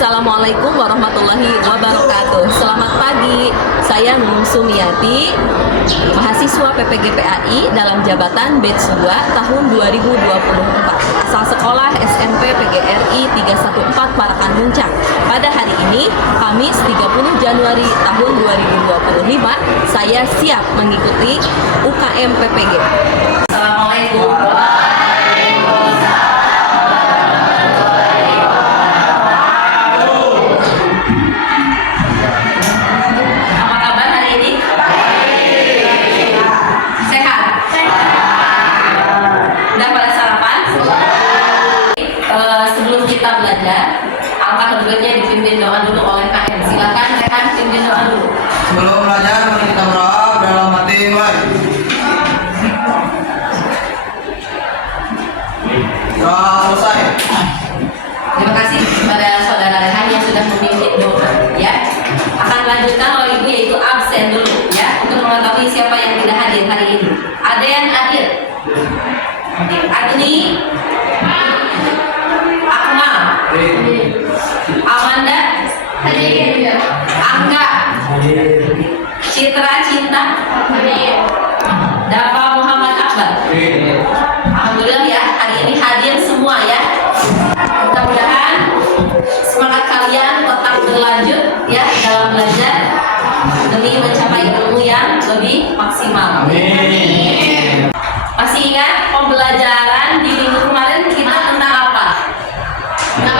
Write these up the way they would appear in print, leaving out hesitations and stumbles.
Assalamualaikum warahmatullahi wabarakatuh. Selamat pagi, saya Nung Sumiati, mahasiswa PPGPAI dalam jabatan batch 2 tahun 2024, asal sekolah SMP PGRI 314 Parakan Muncang. Pada hari ini, Kamis 30 Januari tahun 2025, saya siap mengikuti UKM PPG. Assalamualaikum. Sebelum kita belajar, angka keduanya dipimpin doa dulu oleh KM. Silakan KM pimpin doa dulu. Sebelum belajar, mari kita berdoa dalam hati mulai. Doa selesai. Terima kasih kepada saudara Rehan yang sudah memimpin doa. Ya, akan melanjutkan oleh ibu yaitu absen dulu ya untuk mengetahui siapa yang tidak hadir hari ini. Ada yang hadir? Agni, Akmal, Amanda, Angga, Citra Cinta, Dava Muhammad Akbar. Alhamdulillah ya, hari ini hadir semua ya. Mudah-mudahan semangat kalian tetap berlanjut ya dalam belajar demi mencapai ilmu yang lebih maksimal. Amin. Masih ingat pembelajaran di minggu kemarin kita tentang apa? Sudah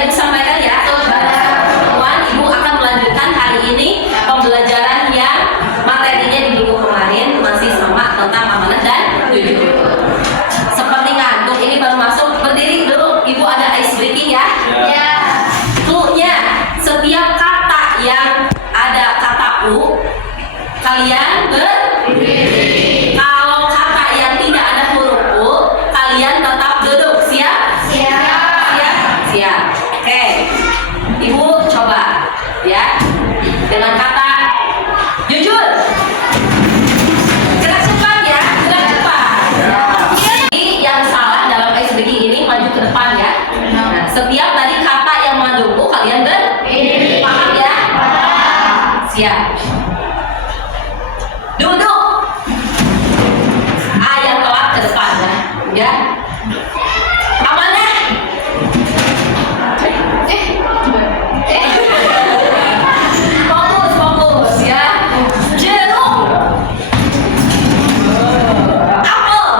Ibu sampaikan ya. Teman, Ibu akan melanjutkan hari ini pembelajaran yang materinya di minggu kemarin masih sama tentang amanah dan jujur. Seperti ngantuk ini baru masuk, berdiri dulu. Ibu ada ice breaking ya. Ya. Clue-nya, setiap kata yang ada kata U, kalian berdiri. Kalau kata yang tidak ada huruf U, kalian tetap duduk. Siap? Siap. Siap? Siap. Oke. Ibu coba ya dengan kata jujur. Gerak cepat ya, gerak cepat. Jadi yang salah dalam ice breaking ini maju ke depan ya. Nah, setiap dari kata yang mengandung U kalian berdiri. Paham ya? Siap. Duduk. A yang telat ke depan ya. Amanah. Fokus ya. Jeruk. Apel.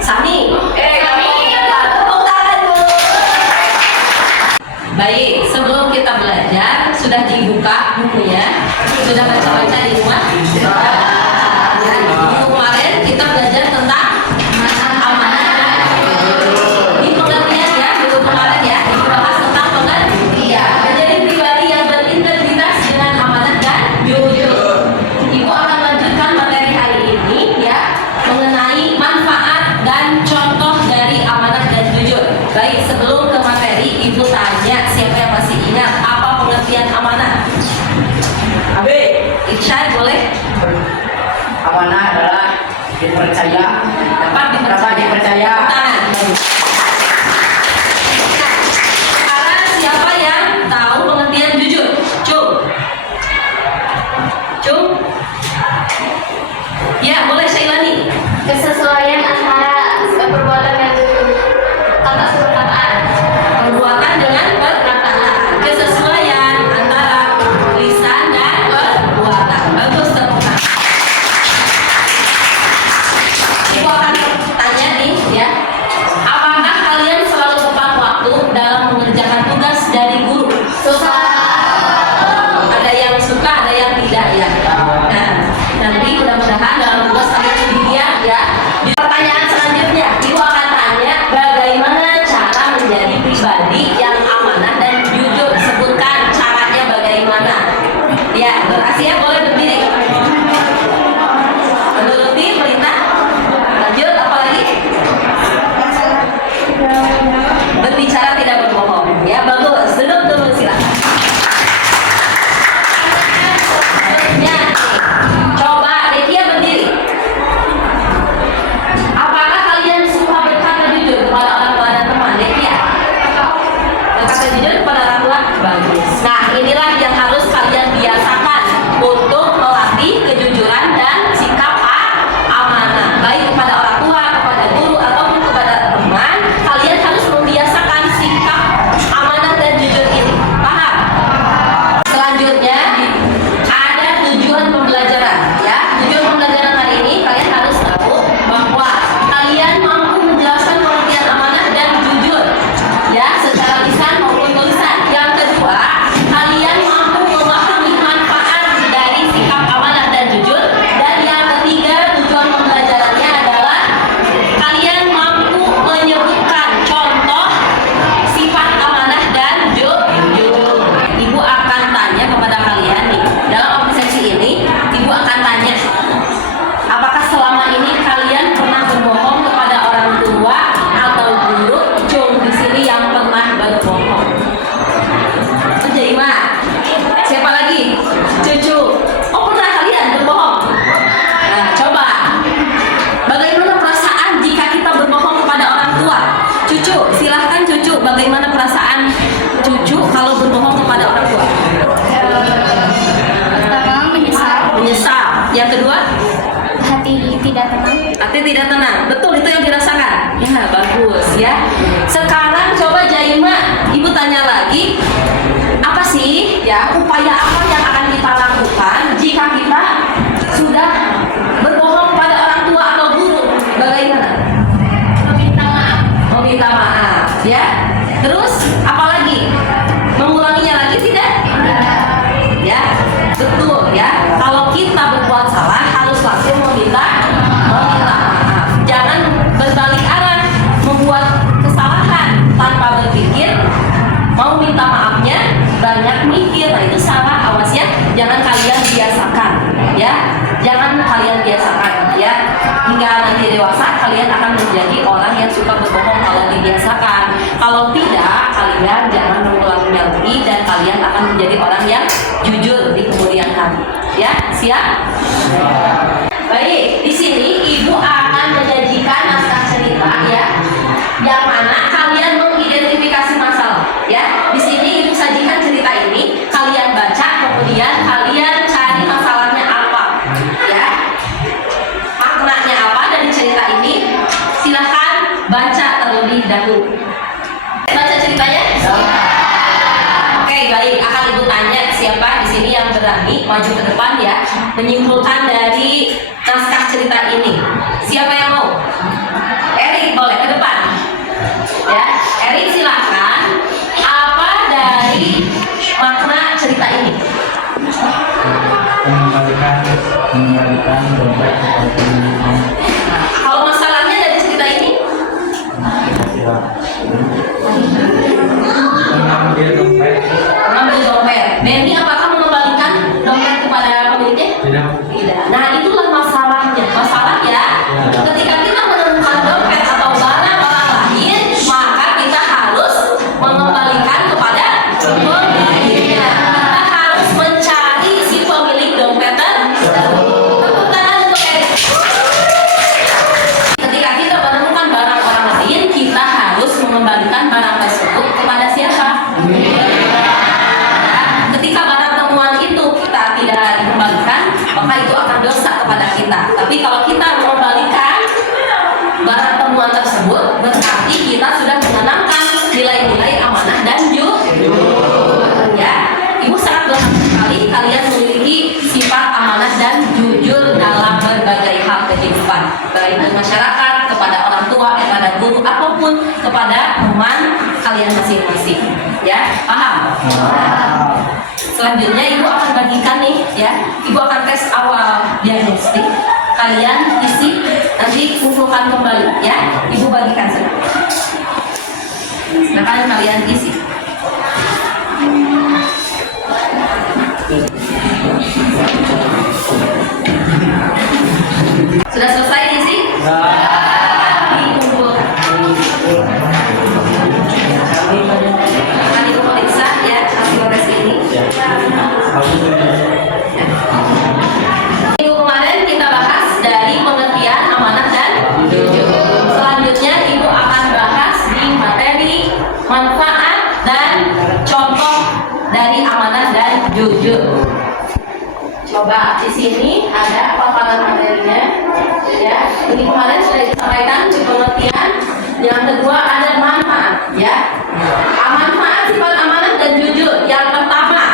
Sani. Tepuk tangan dulu. Baik, sebelum kita belajar sudah dibuka bukunya, sudah baca-baca di rumah. Minggu kemarin kita belajar tentang amanah dan di pengertian ya, minggu kemarin ya dibahas tentang pengertian menjadi pribadi yang berintegritas dengan amanah dan jujur. Ibu akan lanjutkan materi hari ini ya mengenai manfaat dan contoh dari amanah dan jujur. Baik, sebelum ke materi, Ibu tanya siapa yang masih ingat apa pengertian amanah? Abe, Irsyad boleh? Amanah adalah dipercaya. Dapat dipercaya. Tangan. Sekarang siapa yang tahu pengertian jujur? Cum. Ya, boleh Syailani. Kesesuaian antara perbuatan dan perkataan. Perbuatan dengan perkataan. Kesesuaian antara lisan dan perbuatan. Bagus, tepuk tangan. Ibu akan tanya nih ya, apa tidak tenang? Hati tidak tenang. Betul, itu yang dirasakan. Ya, bagus ya. Sekarang coba Jaima, Ibu tanya lagi, apa sih ya upaya apa yang akan kita lakukan jika kita sudah berbohong pada orang tua atau guru? Bagaimana? Meminta maaf. Meminta maaf ya. Terus apalagi? Mengulanginya lagi tidak? Ya, betul ya. Kalau kita berbuat salah harus langsung meminta maaf. Jangan berbalik arah, membuat kesalahan tanpa berpikir mau minta maafnya, banyak mikir. Nah, itu salah, awas ya. Jangan kalian biasakan ya. Jangan kalian biasakan ya. Hingga nanti dewasa kalian akan menjadi orang yang suka berbohong kalau dibiasakan. Kalau tidak, kalian jangan mengulanginya lagi dan kalian akan menjadi orang yang jujur di kemudian hari. Ya, siap? Baik, di sini Ibu akan menyajikan naskah cerita ya, yang mana kalian mengidentifikasi masalah. Ya, di sini Ibu sajikan cerita ini, kalian baca, kemudian kalian cari masalahnya apa. Ya, maknanya apa dari cerita ini? Silahkan baca terlebih dahulu. Baca ceritanya? Oke, baik. Akan Ibu tanya siapa di sini yang berani maju ke depan ya, menyimpulkan dari naskah cerita ini. Siapa yang mau? Erik, boleh ke depan. Ya, Erik silakan. Apa dari makna cerita ini? Mengembalikan dompet kepada pemiliknya. Kalau masalahnya dari cerita ini? Mengambil dompet. Mengambil dompet. Benny, apakah mengembalikan dompet kepada pemiliknya? Tidak. Tidak. Nah, itulah masalahnya. Masalahnya, ketika kita menemukan dompet atau barang-barang lain, maka kita harus mengembalikan kepada pemiliknya. Kita harus mencari si pemilik dompet tersebut. Tepuk tangan untuk Erik. Ketika kita menemukan barang orang lain, kita harus mengembalikan barang tersebut kepada siapa? Ketika barang temuan itu kita tidak dikembalikan, maka itu akan dosa kepada kita. Tapi kalau kita mengembalikan barang temuan tersebut, berarti kita sudah menanamkan nilai-nilai amanah dan jujur. Ya, Ibu sangat berharap sekali kalian memiliki sifat amanah dan jujur dalam berbagai hal kehidupan, baik di masyarakat, kepada orang tua, kepada guru, ataupun kepada teman kalian masing-masing. Ya, paham? Selanjutnya Ibu akan bagikan nih ya, Ibu akan tes awal diagnostik, kalian isi, nanti kumpulkan kembali ya, Ibu bagikan sekarang. Silakan kalian isi. Sudah selesai isi? Dikumpulkan. Akan Ibu periksa ya hasil tes ini. Minggu kemarin kita bahas dari pengertian amanah dan jujur. Selanjutnya Ibu akan bahas di materi manfaat dan contoh dari amanah dan jujur. Coba di sini ada paparan materinya. Ya, ini kemarin sudah disampaikan di pengertian. Yang kedua ada manfaat. Ya, manfaat sifat amanah dan jujur. Yang pertama,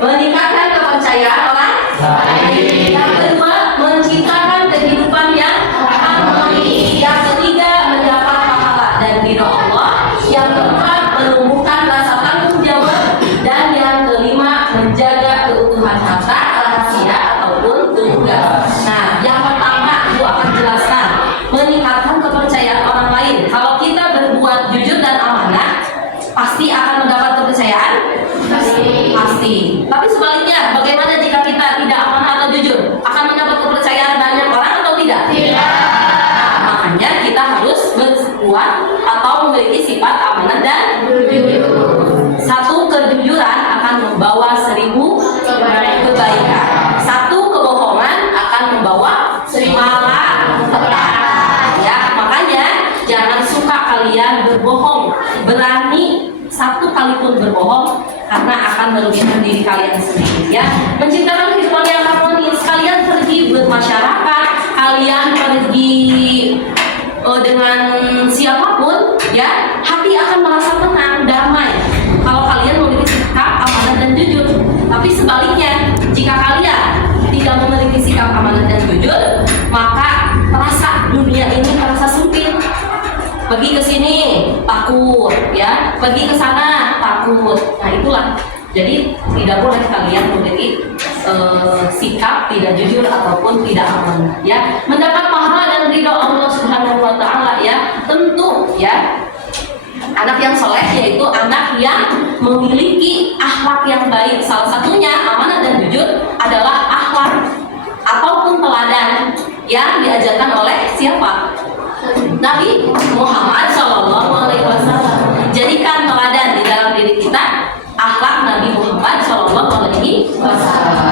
meningkatkan kepercayaan orang lain. Yang kedua, menciptakan kehidupan yang harmoni. Yang ketiga, mendapat pahala dan ridho Allah. Yang keempat, menumbuhkan rasa tanggung jawab. Dan yang kelima, menjaga keutuhan harta, rahasia ataupun tugas. Nah, yang pertama Ibu akan jelaskan meningkatkan kepercayaan orang lain. Kalau kita berbuat jujur dan amanah, pasti akan mendapat kepercayaan. Pasti. Tapi sebaliknya, bagaimana jika kita tidak amanah atau jujur? Akan mendapat kepercayaan banyak orang atau tidak? Tidak. Nah, makanya kita harus berbuat atau memiliki sifat amanah dan jujur. Satu kejujuran akan membawa 1000 kebaikan. Satu kebohongan akan membawa malapetaka. Ya, makanya jangan suka kalian berbohong. Berani satu kali pun berbohong, karena akan merugikan diri kalian sendiri ya. Menciptakan kehidupan yang harmonis, kalian pergi bermasyarakat, kalian pergi dengan siapapun, ya, hati akan merasa tenang, damai. Kalau kalian memiliki sikap amanah dan jujur. Tapi sebaliknya, jika kalian tidak memiliki sikap amanah dan jujur, maka terasa dunia ini terasa sempit. Pergi ke sini takut, ya, pergi ke sana takut. Nah itulah. Jadi tidak boleh kalian memiliki sikap tidak jujur ataupun tidak amanah, ya. Mendapat pahala dan ridho Allah Subhanahu wa taala, ya. Tentu, ya. Anak yang soleh yaitu anak yang memiliki akhlak yang baik. Salah satunya amanah dan jujur adalah akhlak ataupun teladan yang diajarkan oleh siapa? Nabi Muhammad SAW. Jadikan teladan di dalam diri kita akhlak Nabi Muhammad SAW.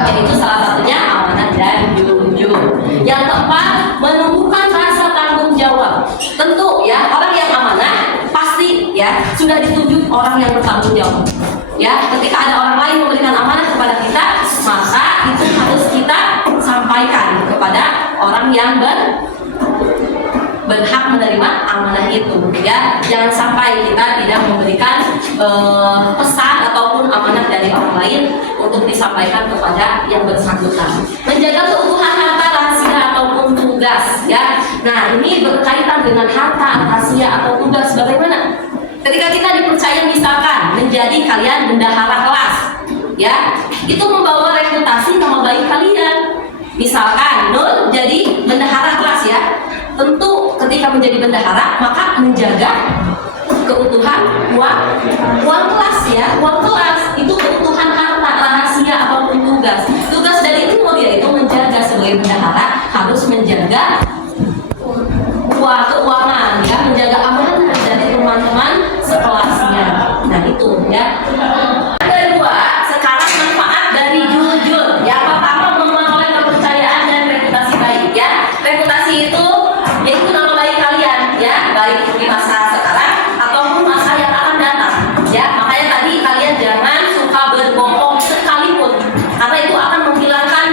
Yaitu salah satunya amanah dan jujur. Yang keempat, menumbuhkan rasa tanggung jawab. Tentu, ya, orang yang amanah pasti, ya, sudah ditunjuk orang yang bertanggung jawab. Ya, ketika ada orang lain memberikan amanah kepada kita, maka itu harus kita sampaikan kepada orang yang berhak menerima amanah itu, ya. Jangan sampai kita tidak memberikan pesan ataupun amanah dari orang lain untuk disampaikan kepada yang bersangkutan. Menjaga keutuhan harta rahasia ataupun tugas, ya. Nah, ini berkaitan dengan harta rahasia atau tugas. Bagaimana? Ketika kita dipercaya misalkan menjadi kalian bendahara kelas, ya, itu membawa reputasi nama baik kalian. Misalkan Nur jadi bendahara kelas, ya. Tentu ketika menjadi bendahara maka menjaga keutuhan uang kelas, ya. Uang kelas itu keutuhan harta rahasia ataupun tugas. Tugas dari Nur yaitu menjaga sebagai bendahara harus menjaga keuangan, ya, menjaga amanah dari teman-teman sekelasnya. Nah itu, ya. Kedua, sekarang manfaat dari jujur. Yang pertama, memperoleh kepercayaan dan reputasi baik, ya. Reputasi itu yaitu nama baik kalian, ya, baik di masa sekarang ataupun masa yang akan datang, ya. Makanya tadi kalian jangan suka berbohong sekalipun, karena itu akan menghilangkan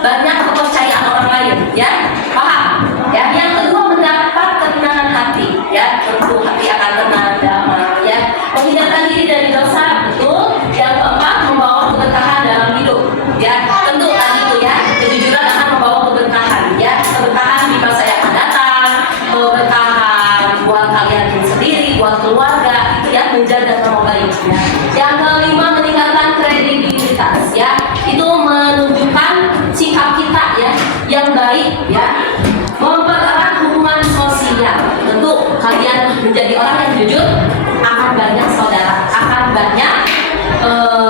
banyak kepercayaan orang lain, ya. Paham? Ya. Yang kedua, mendapat ketenangan hati, ya. Tentu hati akan tenang, damai, ya. Menghindarkan diri dari dosa, betul. Yang keempat, membawa keberkahan dalam hidup, ya. Tentu tadi itu, ya, kejujuran akan membawa keberkahan, ya. Keberkahan di masa yang akan datang, keberkahan buat kalian sendiri, buat keluarga, itu, ya, menjaga nama baik, ya. Yang kelima, meningkatkan kredibilitas, ya. Itu menunjukkan sikap kita, ya, yang baik, ya. Mempererat hubungan sosial. Tentu kalian menjadi orang yang jujur akan banyak saudara, akan banyak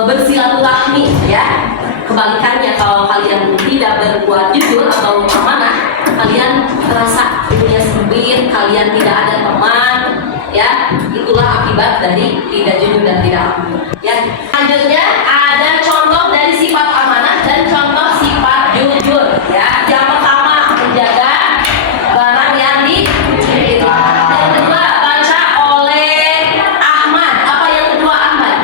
bersilaturahmi, ya. Kebalikannya kalau kalian tidak berbuat jujur atau amanah, kalian terasa dunia sempit, kalian tidak ada teman, ya. Itulah akibat dari tidak jujur dan tidak amanah, ya. Selanjutnya ada contoh dari sifat amanah dan contoh sifat jujur, ya. Yang pertama, menjaga barang yang dicuri. Yang kedua, baca oleh Ahmad. Apa yang kedua, Ahmad?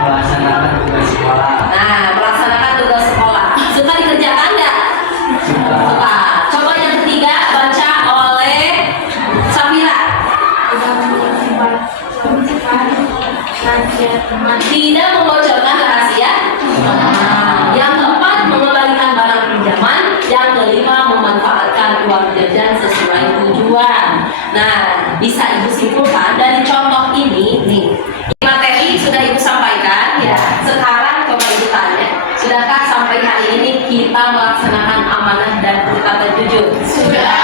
Melaksanakan tugas sekolah. Nah, melaksanakan tugas sekolah. Suka dikerjakan nggak? Suka. Coba yang ketiga, baca oleh Safira. Tidak membocorkan rahasia. Yang keempat, mengembalikan barang pinjaman. Yang kelima, memanfaatkan uang jajan sesuai tujuan. Nah, bisa Ibu simpulkan dari contoh ini, nih. Materi sudah Ibu sampaikan, ya. Sekarang coba Ibu tanya, sudahkah sampai hari ini kita melaksanakan amanah dan berkata jujur? Sudah.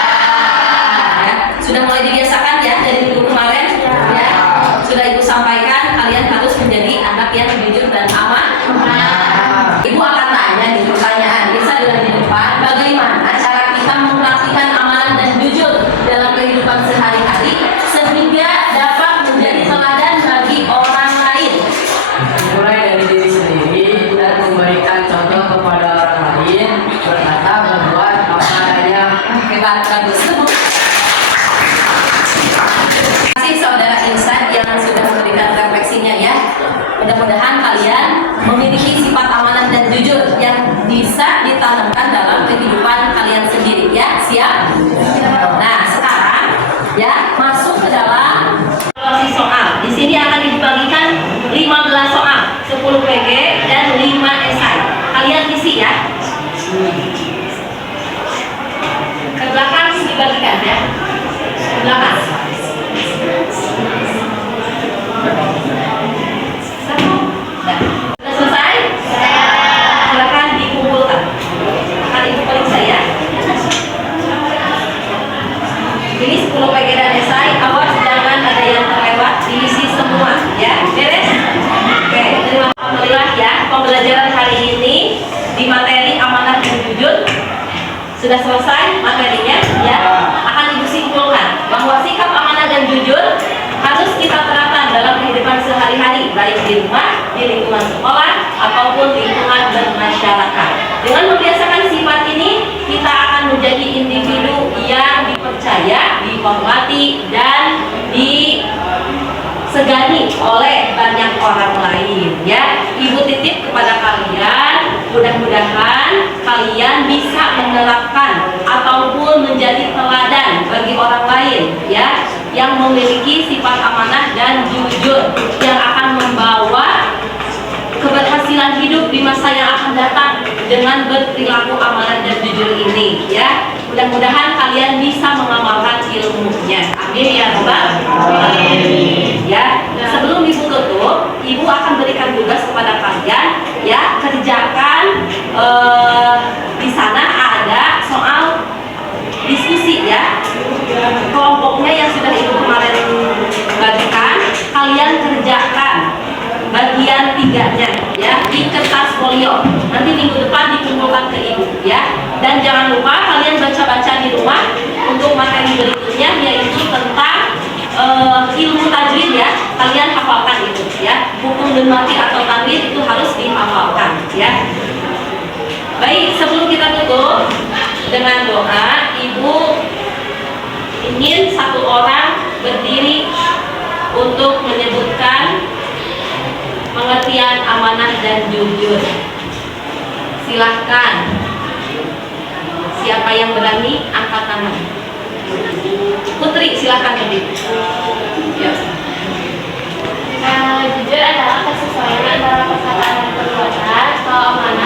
Ya. Sudah mulai dibiasakan, ya, dari minggu kemarin, ya. Sudah Ibu sampaikan, kalian harus menjadi anak yang jujur dan amanah. Ibu akan tanya nih pertanyaan, bisa dengan di depan, bagaimana cara kita mempraktikkan amanah dan jujur dalam kehidupan sehari-hari sehingga dapat menjadi teladan bagi orang lain. Mulai dari diri sendiri dan memberikan contoh kepada orang lain, berkata, berbuat apa adanya. Hebat, bagus. Terima kasih saudara Insan yang sudah memberikan refleksinya, ya. Mudah-mudahan kalian memiliki sifat amanah dan jujur yang bisa ditanamkan dalam kehidupan kalian sendiri, ya. siap? Nah, sekarang ya masuk ke dalam evaluasi soal. Di sini akan dibagikan 15 soal, 10 PG dan 5 esai. Kalian isi ya. Ke belakang dibagikan ya. Ke belakang. Satu. Nah. Sudah selesai? Silakan dikumpulkan. Akan ibu periksa ya. Ini 10 PG dan esai. Awas jangan ada yang terlewat. Diisi semua ya. Beres? Oke. Terima kasih. Alhamdulillah ya. Pembelajaran hari ini di materi amanah dan jujur sudah selesai materinya ya. Akan ibu simpulkan bahwa sikap amanah dan jujur harus kita terapkan dalam kehidupan sehari-hari, baik di rumah, di lingkungan sekolah, ataupun lingkungan bermasyarakat. Dengan membiasakan sifat ini, kita akan menjadi individu yang dipercaya, dihormati, dan disegani oleh banyak orang lain. Ya, ibu titip kepada kalian, mudah-mudahan kalian bisa menerapkan ataupun menjadi teladan bagi orang lain, ya, yang memiliki sifat amanah dan jujur yang akan membawa keberhasilan hidup di masa yang akan datang dengan berperilaku amanah dan jujur ini ya. Mudah-mudahan kalian bisa mengamalkan ilmunya. Amin ya rabbal alamin. Ya, sebelum ibu tutup, ibu akan berikan tugas kepada kalian ya, kerjakan di sana ada soal diskusi ya. Kelompoknya yang sudah ibu kemarin bagikan, kalian kerjakan bagian 3-nya ya di kertas folio. Nanti minggu depan dikumpulkan ke ibu ya. Dan jangan lupa kalian baca-baca di rumah untuk materi berikutnya, yaitu tentang ilmu tajwid ya. Kalian hafalkan itu ya. Hukum dan mati atau tanwin itu harus dihafalkan ya. Baik, sebelum kita tutup dengan doa, ibu ingin satu orang berdiri untuk menyebutkan pengertian amanah dan jujur. Silahkan. Siapa yang berani angkat tangan? Putri, silahkan berdiri. Ya. Jujur adalah kesesuaian antara perkataan dan perbuatan. Kalau amanah